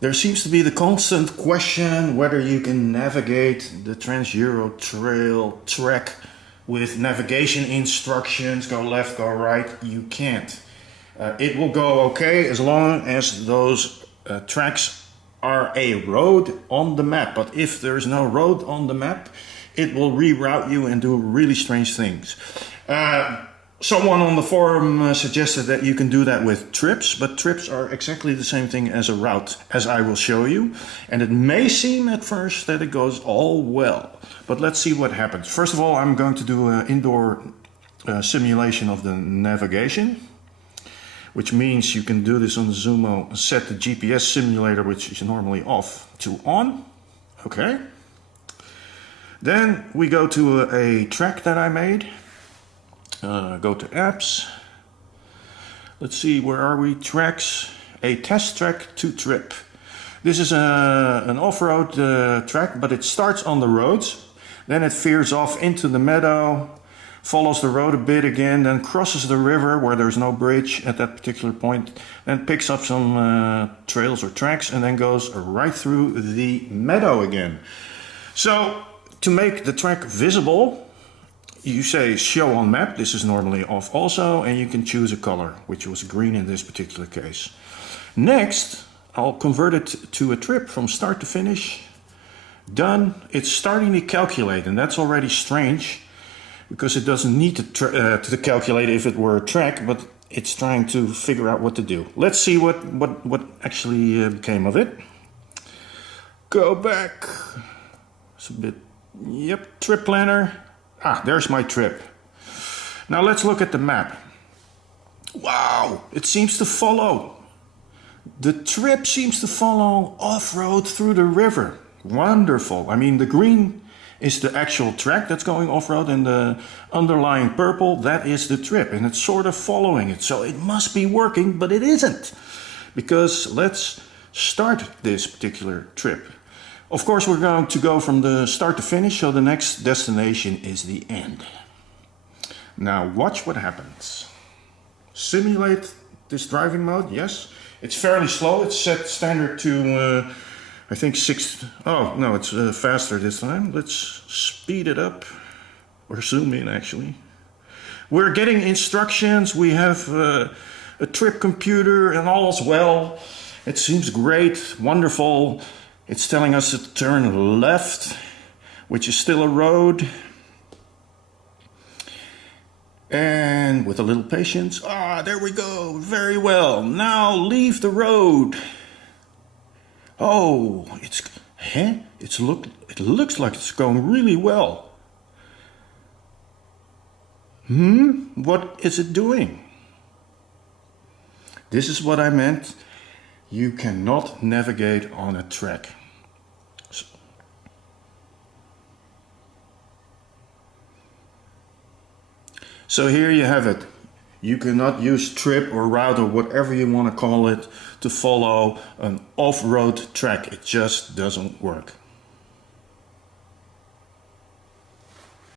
There seems to be the constant question whether you can navigate the Trans-Euro Trail track with navigation instructions, go left, go right. You can't. It will go okay as long as those tracks are a road on the map. But if there is no road on the map, it will reroute you and do really strange things. Someone on the forum suggested that you can do that with trips, but trips are exactly the same thing as a route, as I will show you. And it may seem at first that it goes all well, but let's see what happens. First of all, I'm going to do an indoor simulation of the navigation, which means you can do this on the Zumo, set the GPS simulator, which is normally off, to on. Okay. Then we go to a track that I made. Go to apps. Let's see, where are we? Tracks. A test track to trip. This is an off-road track, but it starts on the roads. Then it veers off into the meadow, follows the road a bit again, then crosses the river where there's no bridge at that particular point, then picks up some trails or tracks and then goes right through the meadow again. So to make the track visible, you say show on map. This is normally off also, and you can choose a color, which was green in this particular case. Next, I'll convert it to a trip from start to finish. Done. It's starting to calculate, and that's already strange because it doesn't need to calculate if it were a track, but it's trying to figure out what to do. Let's see what actually became of it. Go back. It's a bit, yep, trip planner. Ah, there's my trip. Now let's look at the map. Wow, it seems to follow. The trip seems to follow off-road through the river. Wonderful. I mean, the green is the actual track that's going off-road, and the underlying purple, that is the trip, and it's sort of following it. So it must be working, but it isn't. Because let's start this particular trip. Of course, we're going to go from the start to finish, so the next destination is the end. Now watch what happens. Simulate this driving mode, yes. It's fairly slow, it's set standard to, I think 6, oh no, it's faster this time. Let's speed it up, or zoom in actually. We're getting instructions, we have a trip computer and all is well. It seems great, wonderful. It's telling us to turn left, which is still a road. And with a little patience, there we go, very well. Now leave the road. Oh, it looks like it's going really well. What is it doing? This is what I meant. You cannot navigate on a track. So here you have it. You cannot use trip or route or whatever you want to call it to follow an off-road track. It just doesn't work.